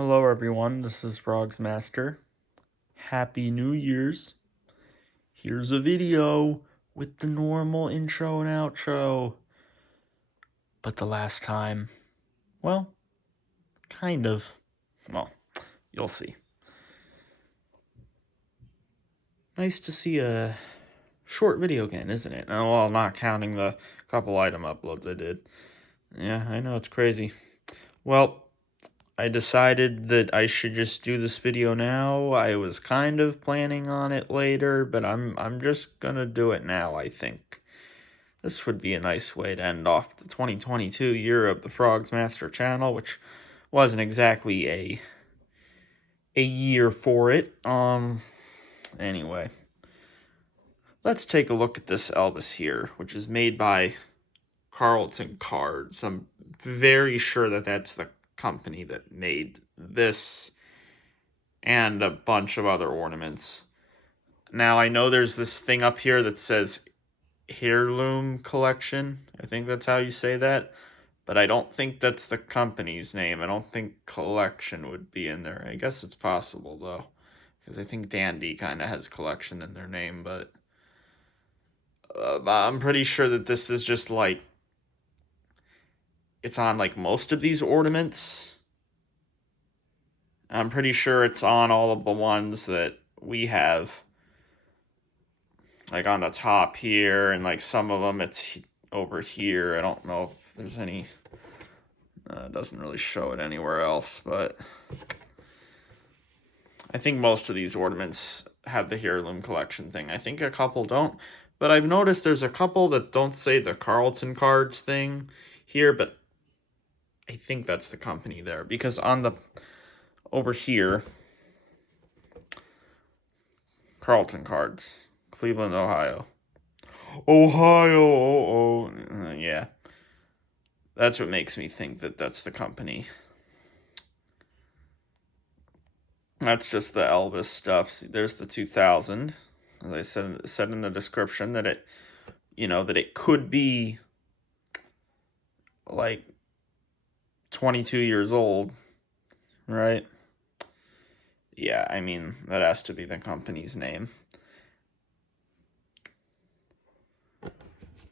Hello everyone, this is Frog's Master. Happy New Year's. Here's a video with the normal intro and outro. But the last time, well, kind of. Well, you'll see. Nice to see a short video again, isn't it? Well, not counting the couple item uploads I did. Yeah, I know, it's crazy. Well, I decided that I should just do this video now. I was kind of planning on it later, but I'm just gonna do it now, I think. This would be a nice way to end off the 2022 year of the Frog's Master channel, which wasn't exactly a year for it. Anyway, let's take a look at this Elvis here, which is made by Carlton Cards. I'm very sure that that's the company that made this and a bunch of other ornaments. Now, I know there's this thing up here that says Heirloom Collection. I think that's how you say that. But I don't think that's the company's name. I don't think Collection would be in there. I guess it's possible, though. Because I think Dandy kind of has Collection in their name. But I'm pretty sure that this is just like... It's on like most of these ornaments. I'm pretty sure it's on all of the ones that we have. Like on the top here, and like some of them it's over here. I don't know if there's any... it doesn't really show it anywhere else, but... I think most of these ornaments have the Heirloom Collection thing. I think a couple don't. But I've noticed there's a couple that don't say the Carlton Cards thing here, but I think that's the company there. Because on the... over here... Carlton Cards. Cleveland, Ohio. Ohio! Yeah. That's what makes me think that that's the company. That's just the Elvis stuff. See, there's the 2000. As I said in the description, that it, that it could be like 22 years old, right? Yeah, I mean, that has to be the company's name.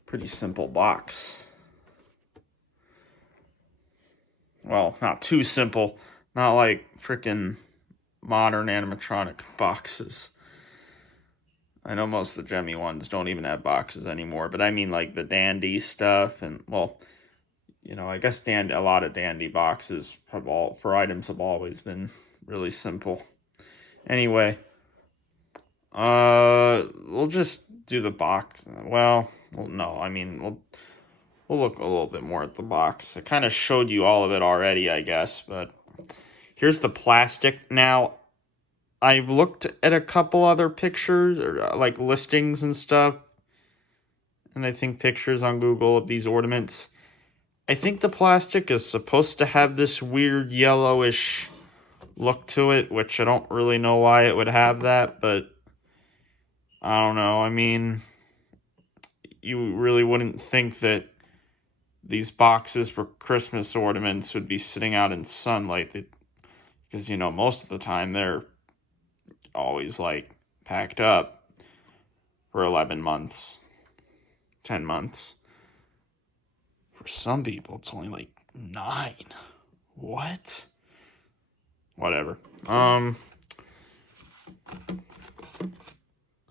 Pretty simple box. Well, not too simple. Not like freaking modern animatronic boxes. I know most of the Gemmy ones don't even have boxes anymore, but I mean like the Dandy stuff, and well, I guess a lot of Dandy boxes for items have always been really simple. Anyway, we'll just do the box. Well, no, I mean we'll look a little bit more at the box. I kind of showed you all of it already, I guess, but here's the plastic. Now, I looked at a couple other pictures, or like listings and stuff, and I think pictures on Google of these ornaments. I think the plastic is supposed to have this weird yellowish look to it, which I don't really know why it would have that, but I don't know. I mean, you really wouldn't think that these boxes for Christmas ornaments would be sitting out in sunlight, because, most of the time they're always, like, packed up for 11 months, 10 months. For some people, it's only, like, 9. What? Whatever. So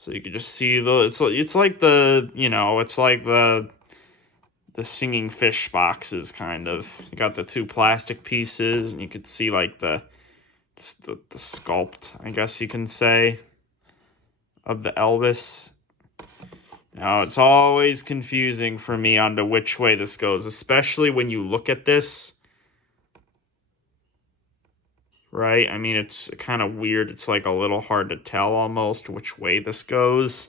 you can just see it's like the, it's like the singing fish boxes, kind of. You got the two plastic pieces, and you could see like the sculpt, I guess you can say, of the Elvis. Now, it's always confusing for me on to which way this goes, especially when you look at this, right? I mean, it's kind of weird. It's like a little hard to tell almost which way this goes.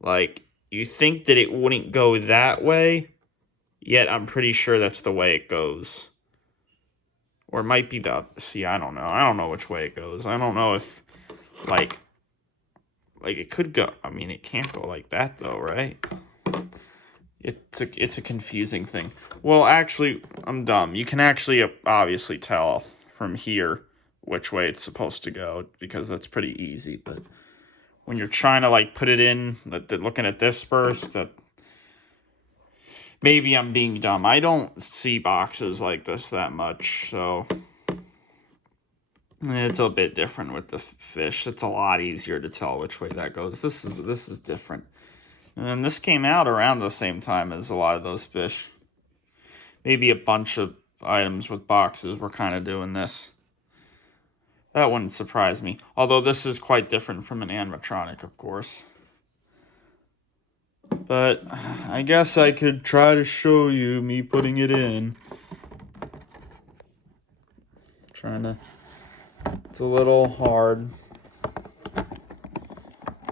Like, you think that it wouldn't go that way, yet I'm pretty sure that's the way it goes. Or it might be I don't know. I don't know which way it goes. I don't know if, like it could go. I mean, it can't go like that, though, right? It's a confusing thing. Well, actually, I'm dumb. You can actually obviously tell from here which way it's supposed to go, because that's pretty easy. But when you're trying to like put it in, looking at this first, that maybe I'm being dumb. I don't see boxes like this that much, so it's a bit different with the fish. It's a lot easier to tell which way that goes. This is different. And this came out around the same time as a lot of those fish. Maybe a bunch of items with boxes were kind of doing this. That wouldn't surprise me. Although this is quite different from an animatronic, of course. But I guess I could try to show you me putting it in. It's a little hard.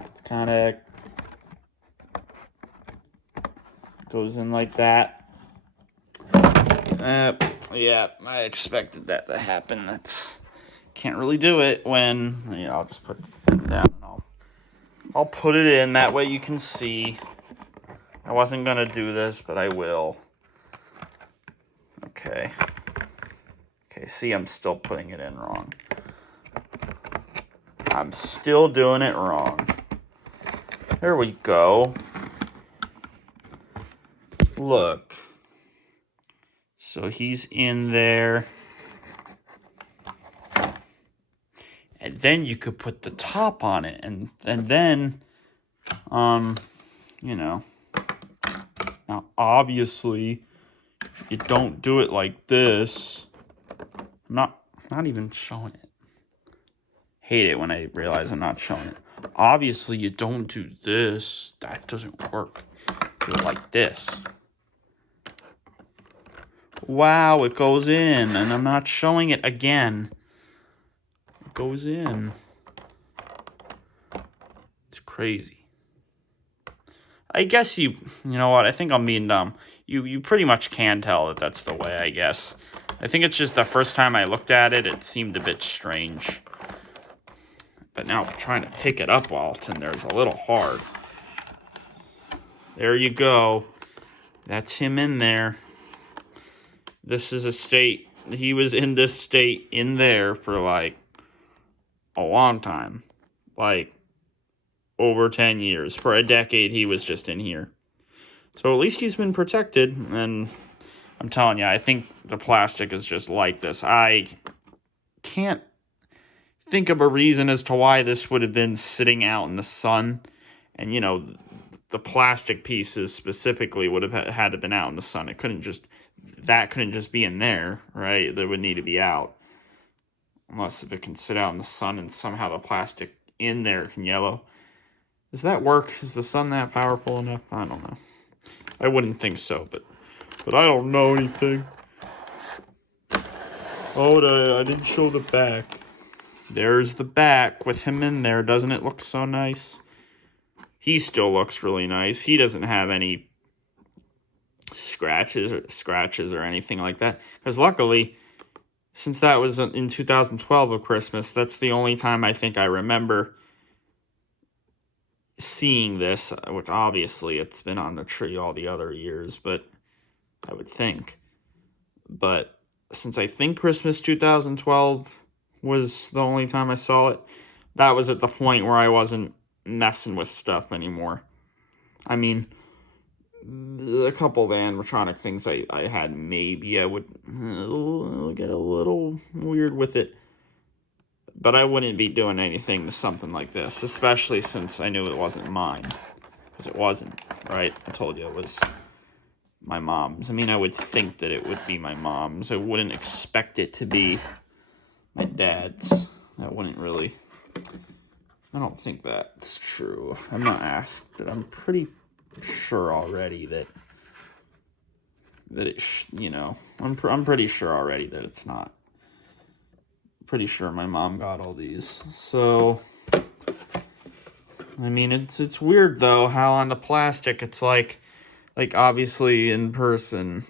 It's kind of goes in like that. Yeah, I expected that to happen. Can't really do it when, I'll just put it down and I'll put it in. That way you can see. I wasn't going to do this, but I will. Okay, see, I'm still putting it in wrong. I'm still doing it wrong. There we go. Look. So he's in there. And then you could put the top on it. And then, Now, obviously, you don't do it like this. I'm not even showing it. Hate it when I realize I'm not showing it. Obviously, you don't do this. That doesn't work. Do it like this. Wow, it goes in, and I'm not showing it again. It goes in. It's crazy. I guess you know what? I think I'm being dumb. You pretty much can tell that that's the way, I guess. I think it's just the first time I looked at it, it seemed a bit strange. But now trying to pick it up while it's in there is a little hard. There you go. That's him in there. This is a state. He was in this state in there for like a long time. Like over 10 years. For a decade, he was just in here. So at least he's been protected. And I'm telling you, I think the plastic is just like this. I can't think of a reason as to why this would have been sitting out in the sun. And, the plastic pieces specifically would have had to have been out in the sun. That couldn't just be in there, right? They would need to be out. Unless if it can sit out in the sun and somehow the plastic in there can yellow. Does that work? Is the sun that powerful enough? I don't know. I wouldn't think so, but I don't know anything. Oh, I didn't show the back. There's the back with him in there. Doesn't it look so nice? He still looks really nice. He doesn't have any scratches or anything like that. Because luckily, since that was in 2012 of Christmas, that's the only time I think I remember seeing this, which obviously it's been on the tree all the other years, but I would think. But since I think Christmas 2012 was the only time I saw it, that was at the point where I wasn't messing with stuff anymore. I mean, a couple of the animatronic things I had, maybe I would get a little weird with it. But I wouldn't be doing anything to something like this, especially since I knew it wasn't mine. Because it wasn't, right? I told you it was my mom's. I mean, I would think that it would be my mom's. I wouldn't expect it to be my dad's. I wouldn't really. I don't think that's true. I'm not asked, but I'm pretty sure already that it, I'm pretty sure already that it's not. Pretty sure my mom got all these. So, I mean, it's weird though how on the plastic it's like obviously in person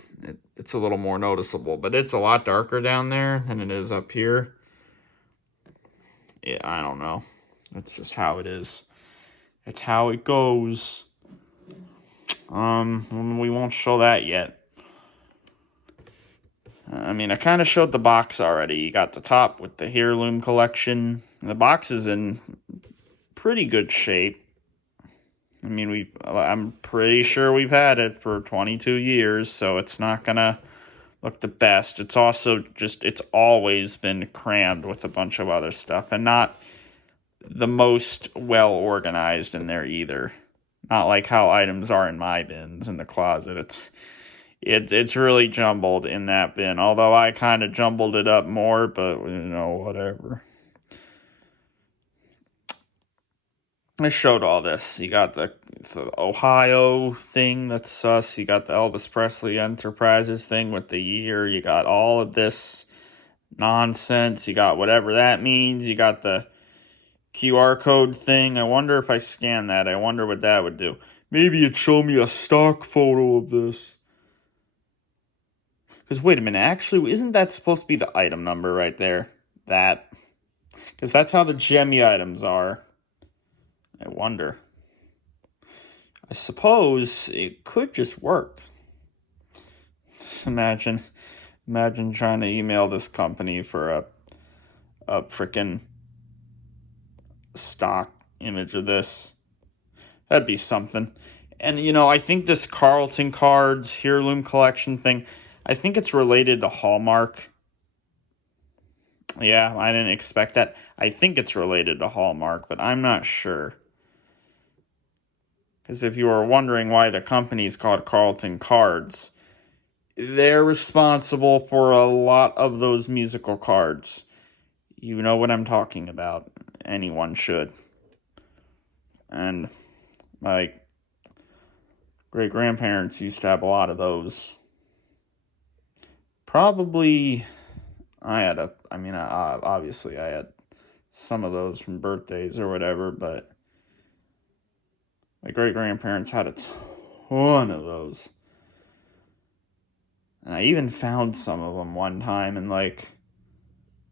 it's a little more noticeable, but it's a lot darker down there than it is up here. Yeah, I don't know. That's just how it is. It's how it goes. We won't show that yet. I mean, I kind of showed the box already. You got the top with the heirloom collection. The box is in pretty good shape. I mean, I'm pretty sure we've had it for 22 years, so it's not gonna look the best. It's also just, it's always been crammed with a bunch of other stuff, and not the most well organized in there either. Not like how items are in my bins in the closet. It's really jumbled in that bin. Although I kind of jumbled it up more, but whatever. I showed all this. You got the Ohio thing, that's sus. You got the Elvis Presley Enterprises thing with the year. You got all of this nonsense. You got whatever that means. You got the QR code thing. I wonder if I scan that. I wonder what that would do. Maybe it'd show me a stock photo of this. Because wait a minute, actually, isn't that supposed to be the item number right there? That. Because that's how the Gemmy items are. I wonder. I suppose it could just work. Imagine trying to email this company for a freaking stock image of this. That'd be something. And I think this Carlton Cards Heirloom Collection thing, I think it's related to Hallmark. Yeah, I didn't expect that. I think it's related to Hallmark, but I'm not sure. Because if you were wondering why the company is called Carlton Cards, they're responsible for a lot of those musical cards. You know what I'm talking about. Anyone should. And my great-grandparents used to have a lot of those. Probably, obviously I had some of those from birthdays or whatever, but my great-grandparents had a ton of those. And I even found some of them one time in like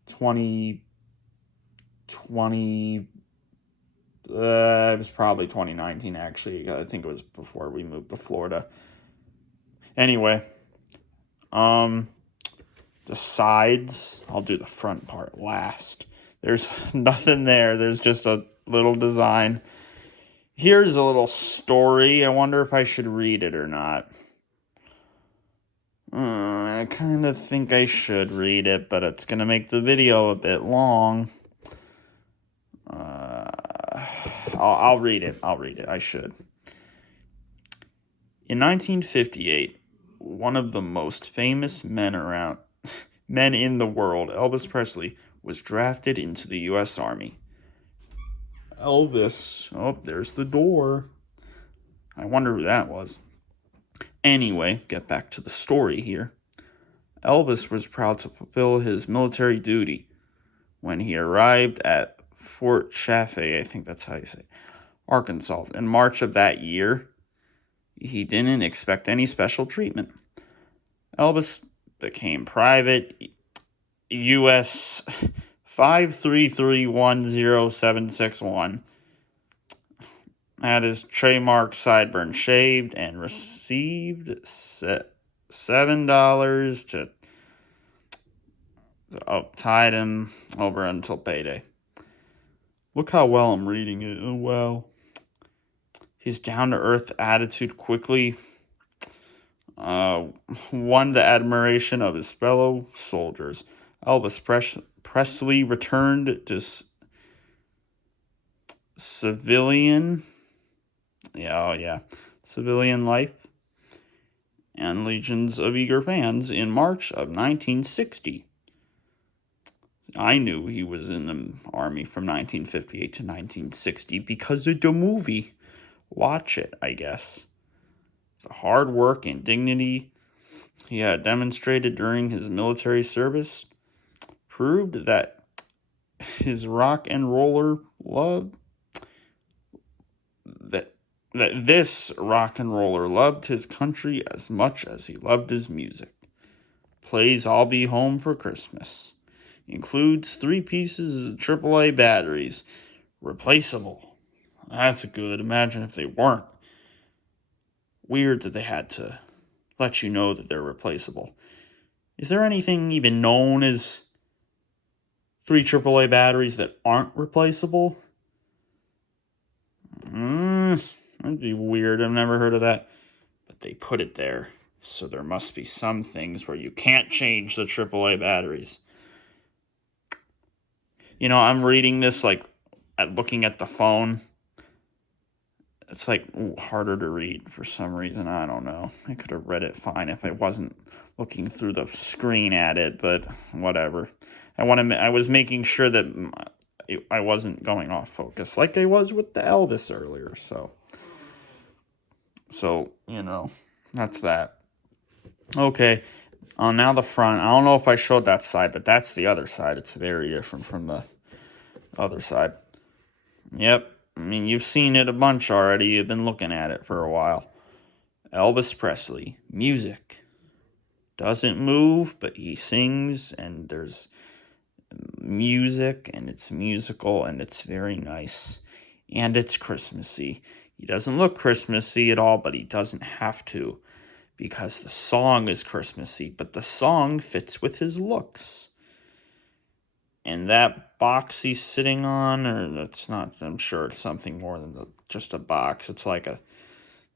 2020. It was probably 2019, actually. I think it was before we moved to Florida. Anyway, the sides, I'll do the front part last. There's nothing there. There's just a little design. Here's a little story. I wonder if I should read it or not. I kind of think I should read it, but it's going to make the video a bit long. I'll read it. I should. In 1958, one of the most famous men in the world, Elvis Presley, was drafted into the U.S. Army. Elvis. Oh, there's the door. I wonder who that was. Anyway, get back to the story here. Elvis was proud to fulfill his military duty when he arrived at Fort Chaffee, I think that's how you say it, Arkansas. In March of that year, he didn't expect any special treatment. Elvis became Private U.S. 5331071, had his trademark sideburn shaved, and received $7 to tide him over until payday. Look how well I'm reading it. Oh, wow. His down-to-earth attitude quickly won the admiration of his fellow soldiers. Elvis Presley returned to civilian life and legions of eager fans in March of 1960. I knew he was in the Army from 1958 to 1960 because of the movie. Watch it, I guess. The hard work and dignity he had demonstrated during his military service proved that his rock and roller love this rock and roller loved his country as much as he loved his music. Plays I'll Be Home for Christmas. Includes 3 pieces of AAA batteries. Replaceable. That's good. Imagine if they weren't. Weird that they had to let you know that they're replaceable. Is there anything even known as 3 AAA batteries that aren't replaceable? That'd be weird. I've never heard of that. But they put it there. So there must be some things where you can't change the AAA batteries. You know, I'm reading this like looking at the phone. It's like harder to read for some reason. I don't know. I could have read it fine if I wasn't looking through the screen at it, but whatever. I was making sure that I wasn't going off focus like I was with the Elvis earlier. So you know, that's that. Okay. Now the front. I don't know if I showed that side, but that's the other side. It's very different from the other side. Yep. I mean, you've seen it a bunch already. You've been looking at it for a while. Elvis Presley. Music. Doesn't move, but he sings, and there's music, and it's musical, and it's very nice. And it's Christmassy. He doesn't look Christmassy at all, but he doesn't have to, because the song is Christmassy, but the song fits with his looks. And that box he's sitting on, or that's not, I'm sure it's something more than just a box. It's like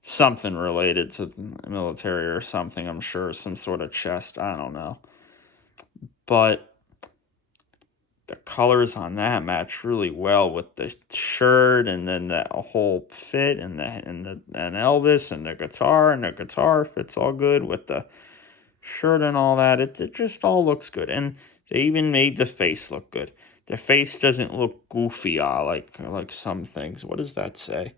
something related to the military or something, I'm sure. Some sort of chest, I don't know. But the colors on that match really well with the shirt, and then that whole fit, and Elvis, and the guitar fits all good with the shirt and all that. It just all looks good, and they even made the face look good. The face doesn't look goofy like some things. What does that say?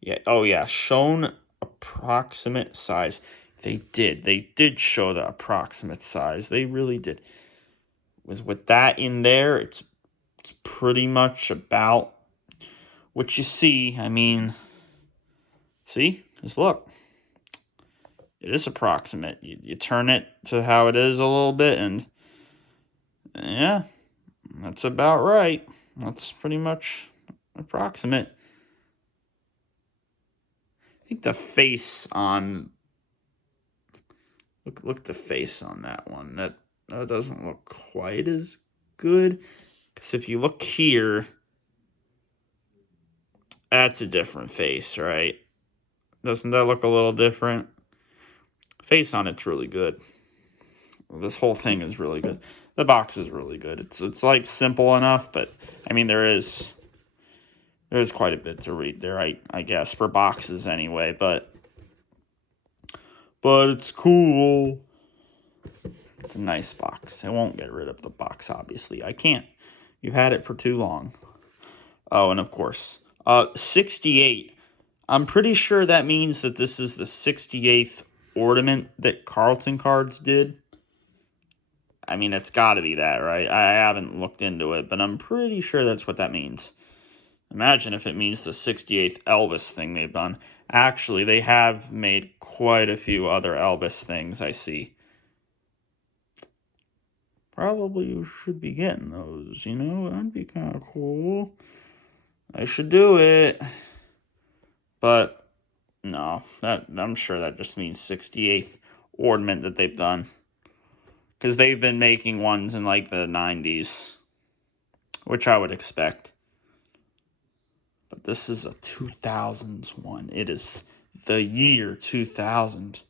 Yeah. Oh yeah. Shown approximate size. They did show the approximate size. They really did. With that in there, it's pretty much about what you see. I mean, see? Just look. It is approximate. You turn it to how it is a little bit, and yeah, that's about right. That's pretty much approximate. I think the face on look the face on that one. That doesn't look quite as good, because if you look here, that's a different face, right? Doesn't that look a little different? Face on it's really good. This whole thing is really good. The box is really good. It's like simple enough, but I mean there's quite a bit to read there, I guess, for boxes anyway, but it's cool. It's a nice box. I won't get rid of the box, obviously. I can't. You've had it for too long. Oh, and of course, 68. I'm pretty sure that means that this is the 68th ornament that Carlton Cards did. I mean, it's got to be that, right? I haven't looked into it, but I'm pretty sure that's what that means. Imagine if it means the 68th Elvis thing they've done. Actually, they have made quite a few other Elvis things, I see. Probably you should be getting those, you know? That'd be kind of cool. I should do it. But, no, I'm sure that just means 68th ornament that they've done. Because they've been making ones in, like, the 90s. Which I would expect. But this is a 2000s one. It is the year 2000.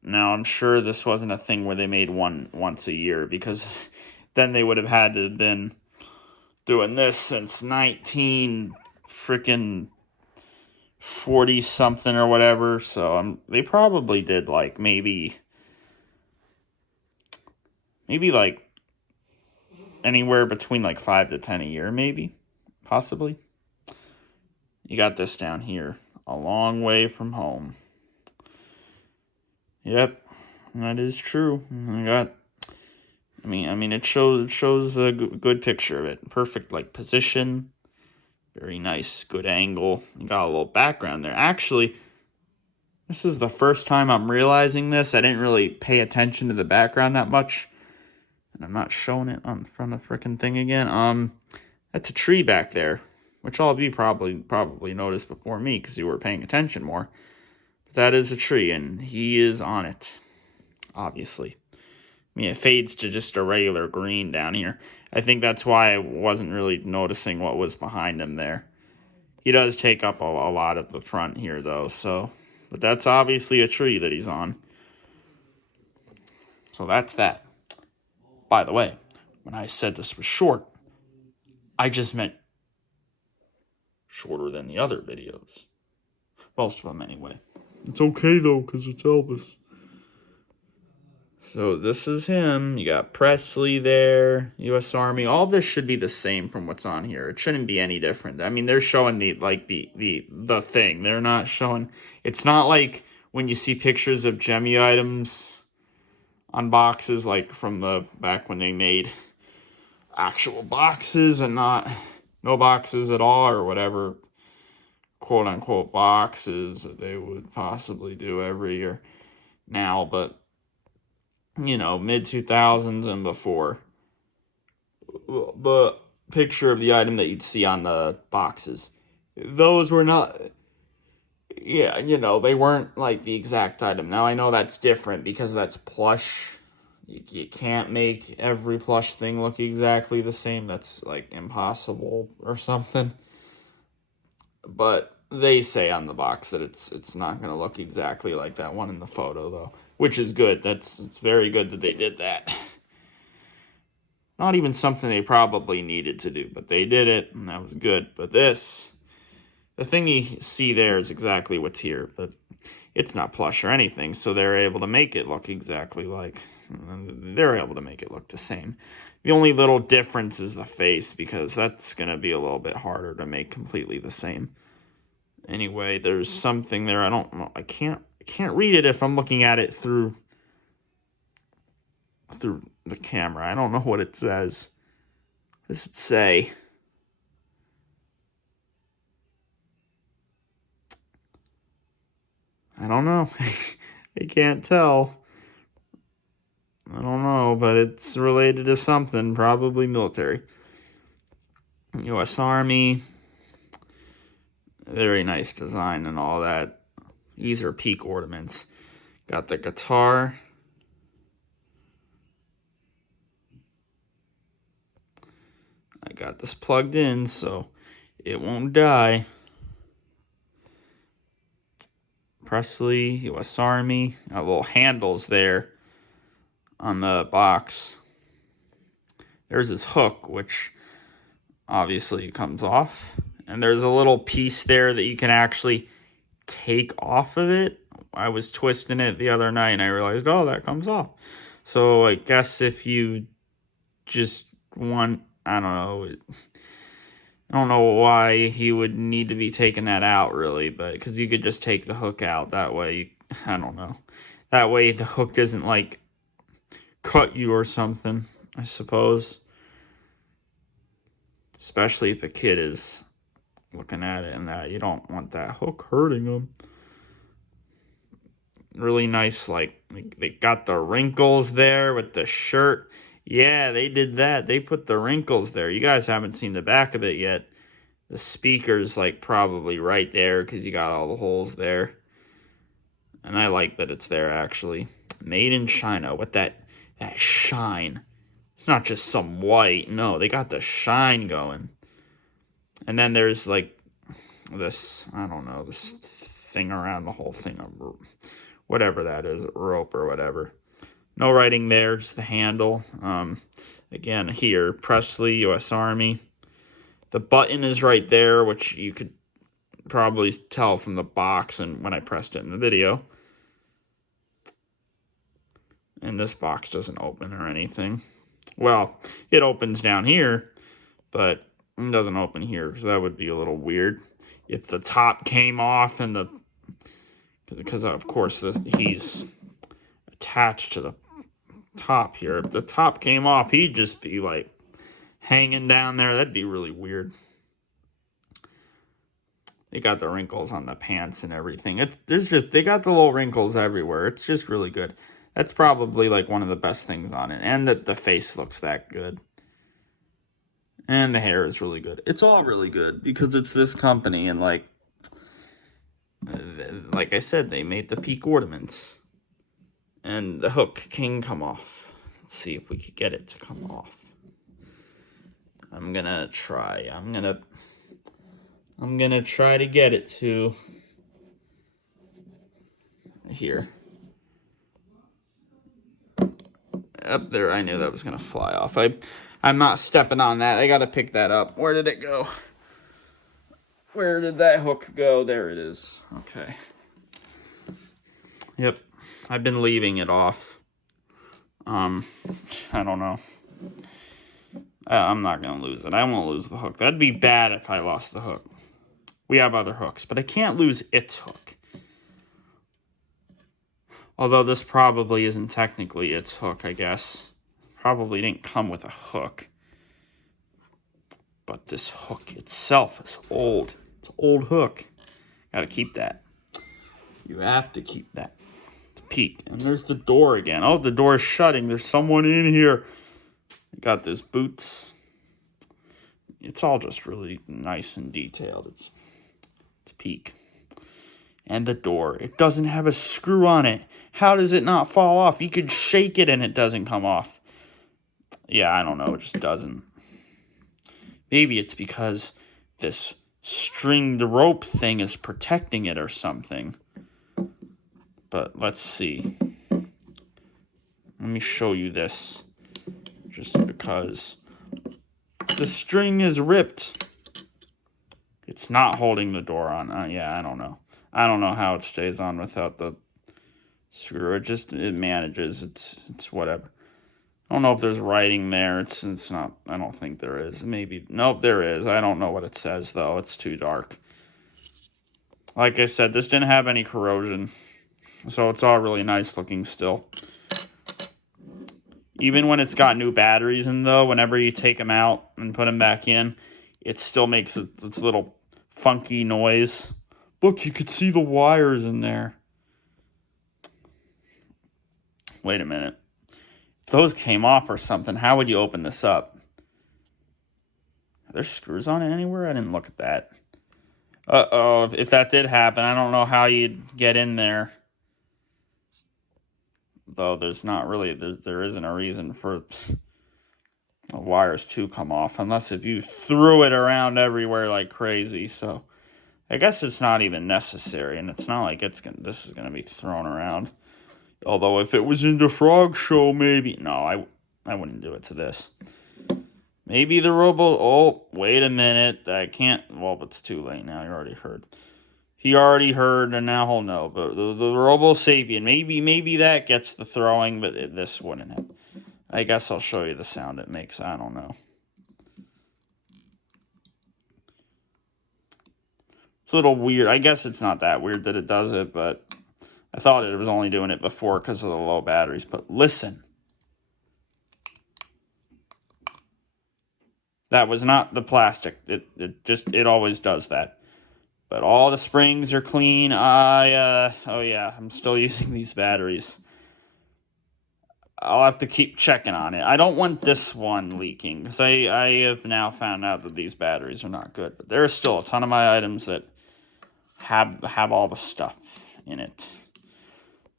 Now, I'm sure this wasn't a thing where they made one once a year, because then they would have had to have been doing this since 19 freaking 40 something or whatever. So they probably did like maybe like anywhere between like 5 to 10 a year, maybe, possibly. You got this down here, a long way from home. Yep, that is true. I mean, it shows a good picture of it. Perfect, like, position. Very nice, good angle. You got a little background there. Actually, this is the first time I'm realizing this. I didn't really pay attention to the background that much. And I'm not showing it on front of the frickin' thing again. That's a tree back there, which all of you probably noticed before me because you were paying attention more. But that is a tree, and he is on it, obviously. mean, it fades to just a regular green down here. I think that's why I wasn't really noticing what was behind him there. He does take up a lot of the front here, though, so... But that's obviously a tree that he's on. So that's that. By the way, when I said this was short, I just meant shorter than the other videos. Most of them, anyway. It's okay, though, because it's Elvis. So this is him. You got Presley there, U.S. Army. All this should be the same from what's on here. It shouldn't be any different. I mean, they're showing the thing. They're not showing. It's not like when you see pictures of Gemmy items on boxes, like from the back when they made actual boxes and not no boxes at all, or whatever quote unquote boxes that they would possibly do every year now, but you know, mid-2000s and before. But picture of the item that you'd see on the boxes. Those were not... Yeah, you know, they weren't like the exact item. Now, I know that's different because that's plush. You can't make every plush thing look exactly the same. That's, like, impossible or something. But they say on the box that it's not going to look exactly like that one in the photo, though. Which is good. It's very good that they did that. Not even something they probably needed to do, but they did it, and that was good. But this, the thing you see there is exactly what's here, but it's not plush or anything, so they're able to make it look exactly like, they're able to make it look the same. The only little difference is the face, because that's going to be a little bit harder to make completely the same. Anyway, there's something there, I don't know, I can't read it if I'm looking at it through the camera. I don't know what it says. What does it say? I don't know. I can't tell. I don't know, but it's related to something, probably military. U.S. Army. Very nice design and all that. These are peak ornaments. Got the guitar. I got this plugged in so it won't die. Presley, U.S. Army. Got little handles there on the box. There's this hook, which obviously comes off. And there's a little piece there that you can actually take off of it. I was twisting it the other night and I realized, oh, that comes off. So I guess if you just want, I don't know why he would need to be taking that out, really, but because you could just take the hook out. That way, I don't know. That way the hook doesn't, like, cut you or something, I suppose. Especially if a kid is looking at it and that. You don't want that hook hurting them. Really nice, like, they got the wrinkles there with the shirt. Yeah, they did that. They put the wrinkles there. You guys haven't seen the back of it yet. The speaker's, like, probably right there because you got all the holes there. And I like that it's there, actually. Made in China with that shine. It's not just some white. No, they got the shine going. And then there's, like, this, I don't know, this thing around the whole thing. Whatever that is, rope or whatever. No writing there, just the handle. Again, here, Presley, U.S. Army. The button is right there, which you could probably tell from the box and when I pressed it in the video. And this box doesn't open or anything. Well, it opens down here, but it doesn't open here because that would be a little weird. If the top came off and because of course he's attached to the top here. If the top came off, he'd just be like hanging down there. That'd be really weird. They got the wrinkles on the pants and everything. They got the little wrinkles everywhere. It's just really good. That's probably like one of the best things on it. And that the face looks that good. And the hair is really good. It's all really good because it's this company and like I said, they made the peak ornaments. And the hook can come off. Let's see if we could get it to come off. I'm gonna try. I'm gonna try to get it to here. Up there, I knew that was gonna fly off. I'm not stepping on that. I gotta pick that up. Where did it go? Where did that hook go? There it is. Okay. Yep. I've been leaving it off. I don't know. I'm not gonna lose it. I won't lose the hook. That'd be bad if I lost the hook. We have other hooks, but I can't lose its hook. Although this probably isn't technically its hook, I guess. Probably didn't come with a hook. But this hook itself is old. It's an old hook. Gotta keep that. You have to keep that. It's peak. And there's the door again. Oh, the door is shutting. There's someone in here. Got this boots. It's all just really nice and detailed. It's peak. And the door. It doesn't have a screw on it. How does it not fall off? You could shake it and it doesn't come off. Yeah, I don't know. It just doesn't. Maybe it's because this stringed rope thing is protecting it or something. But let's see. Let me show you this. Just because the string is ripped. It's not holding the door on. Yeah, I don't know. I don't know how it stays on without the screw. It manages. It's whatever. I don't know if there's writing there. It's not. I don't think there is. Maybe. Nope, there is. I don't know what it says, though. It's too dark. Like I said, this didn't have any corrosion. So it's all really nice looking still. Even when it's got new batteries in, though, whenever you take them out and put them back in, it still makes its little funky noise. Look, you could see the wires in there. Wait a minute. If those came off or something, how would you open this up? Are there screws on it anywhere? I didn't look at that. Uh-oh, if that did happen, I don't know how you'd get in there. Though there's not really, there isn't a reason for the wires to come off. Unless if you threw it around everywhere like crazy. So I guess it's not even necessary. And it's not like this is going to be thrown around. Although if it was in the frog show, maybe. No, I wouldn't do it to this. Maybe the Robo... Oh, wait a minute. I can't... Well, it's too late now. You already heard. He already heard, and now he'll know. But the Robo Sapien, maybe that gets the throwing, but this wouldn't have. I guess I'll show you the sound it makes. I don't know. It's a little weird. I guess it's not that weird that it does it, but I thought it was only doing it before because of the low batteries. But listen. That was not the plastic. It always does that. But all the springs are clean. Oh yeah, I'm still using these batteries. I'll have to keep checking on it. I don't want this one leaking because I have now found out that these batteries are not good. But there are still a ton of my items that have all the stuff in it.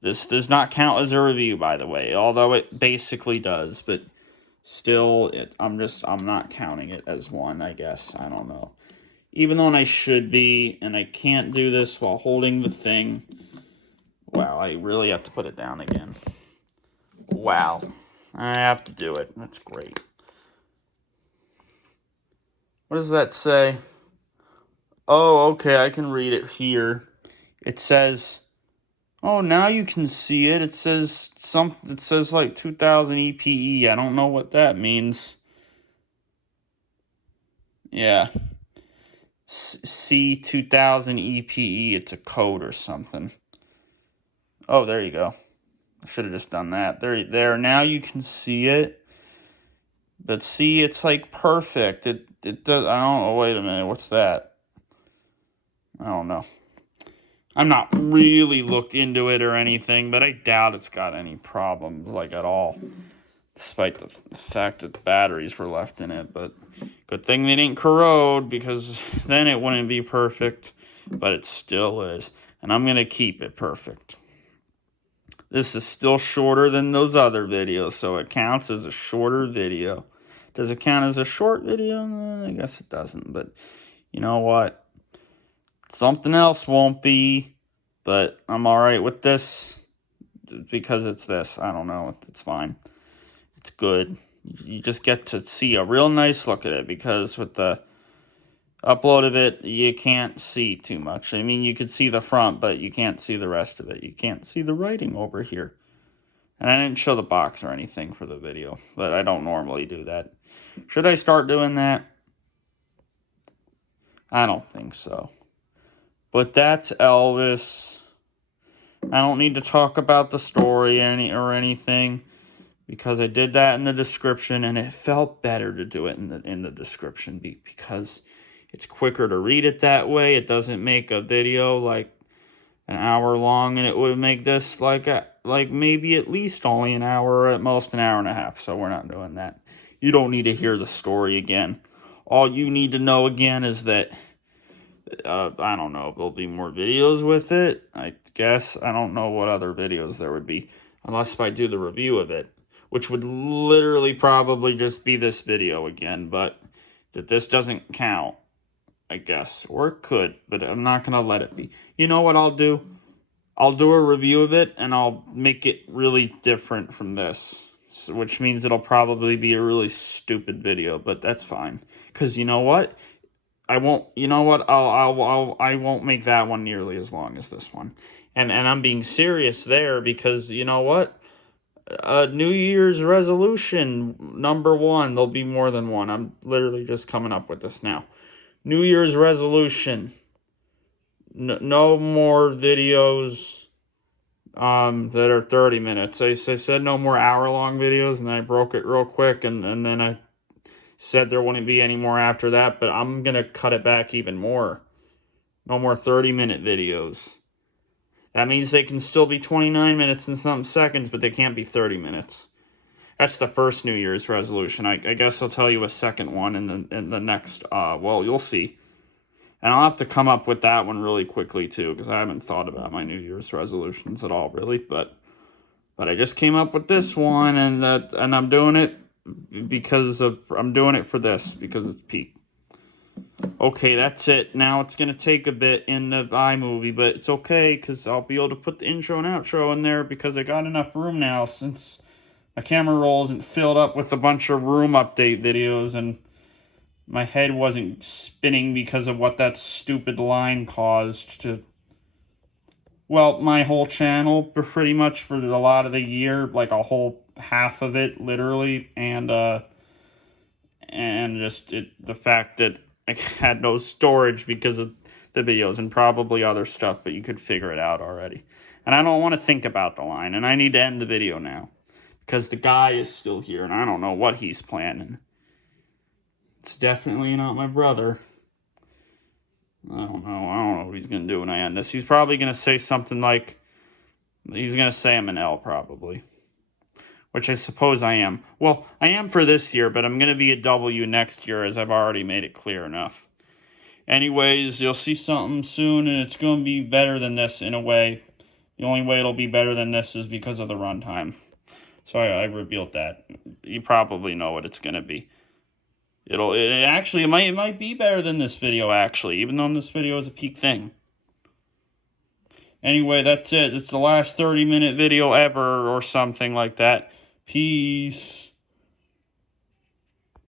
This does not count as a review, by the way, although it basically does. But still, I'm not counting it as one, I guess. I don't know. Even though I should be, and I can't do this while holding the thing. Wow, I really have to put it down again. Wow. I have to do it. That's great. What does that say? Oh, okay, I can read it here. It says... Oh, now you can see it. It says like 2000 EPE. I don't know what that means. Yeah. C2000 EPE. It's a code or something. Oh, there you go. I should have just done that. There. Now you can see it. But see, it's like perfect. It does. I don't know. Wait a minute. What's that? I don't know. I'm not really looked into it or anything, but I doubt it's got any problems, like, at all. Despite the fact that the batteries were left in it. But good thing they didn't corrode, because then it wouldn't be perfect. But it still is. And I'm going to keep it perfect. This is still shorter than those other videos, so it counts as a shorter video. Does it count as a short video? I guess it doesn't, but you know what? Something else won't be, but I'm alright with this because it's this. I don't know. It's fine. It's good. You just get to see a real nice look at it, because with the upload of it, you can't see too much. I mean, you could see the front, but you can't see the rest of it. You can't see the writing over here. And I didn't show the box or anything for the video, but I don't normally do that. Should I start doing that? I don't think so. But that's Elvis. I don't need to talk about the story or anything, because I did that in the description, and it felt better to do it in the description because it's quicker to read it that way. It doesn't make a video like an hour long, and it would make this like maybe at least only an hour, or at most an hour and a half. So we're not doing that. You don't need to hear the story again. All you need to know again is that I don't know if there'll be more videos with it. I guess I don't know what other videos there would be, unless I do the review of it, which would literally probably just be this video again, but that this doesn't count, I guess. Or it could, but I'm not going to let it be. You know what I'll do? I'll do a review of it, and I'll make it really different from this, which means it'll probably be a really stupid video, but that's fine. Because you know what? I won't, you know what? I won't make that one nearly as long as this one. And I'm being serious there, because you know what? New Year's resolution number 1. There'll be more than one. I'm literally just coming up with this now. New Year's resolution. No more videos that are 30 minutes. I said no more hour-long videos, and I broke it real quick, and then I said there wouldn't be any more after that, but I'm going to cut it back even more. No more 30-minute videos. That means they can still be 29 minutes and some seconds, but they can't be 30 minutes. That's the first New Year's resolution. I guess I'll tell you a second one in the next, well, you'll see. And I'll have to come up with that one really quickly, too, because I haven't thought about my New Year's resolutions at all, really. But I just came up with this one, and I'm doing it because I'm doing it for this, because it's peak. Okay, that's it. Now it's going to take a bit in the iMovie, but it's okay, because I'll be able to put the intro and outro in there, because I got enough room now, since my camera roll isn't filled up with a bunch of room update videos, and my head wasn't spinning because of what that stupid line caused to, well, my whole channel, pretty much for a lot of the year, like a whole half of it, literally, and just the fact that I had no storage because of the videos and probably other stuff, but you could figure it out already. And I don't want to think about the line, and I need to end the video now, because the guy is still here, and I don't know what he's planning. It's definitely not my brother. I don't know what he's going to do when I end this. He's probably going to say something like, he's going to say I'm an L, probably. Which I suppose I am. Well, I am for this year, but I'm going to be a W next year, as I've already made it clear enough. Anyways, you'll see something soon, and it's going to be better than this in a way. The only way it'll be better than this is because of the runtime. So I revealed that. You probably know what it's going to be. It might be better than this video, actually, even though this video is a peak thing. Anyway, that's it. It's the last 30-minute video ever, or something like that. Peace.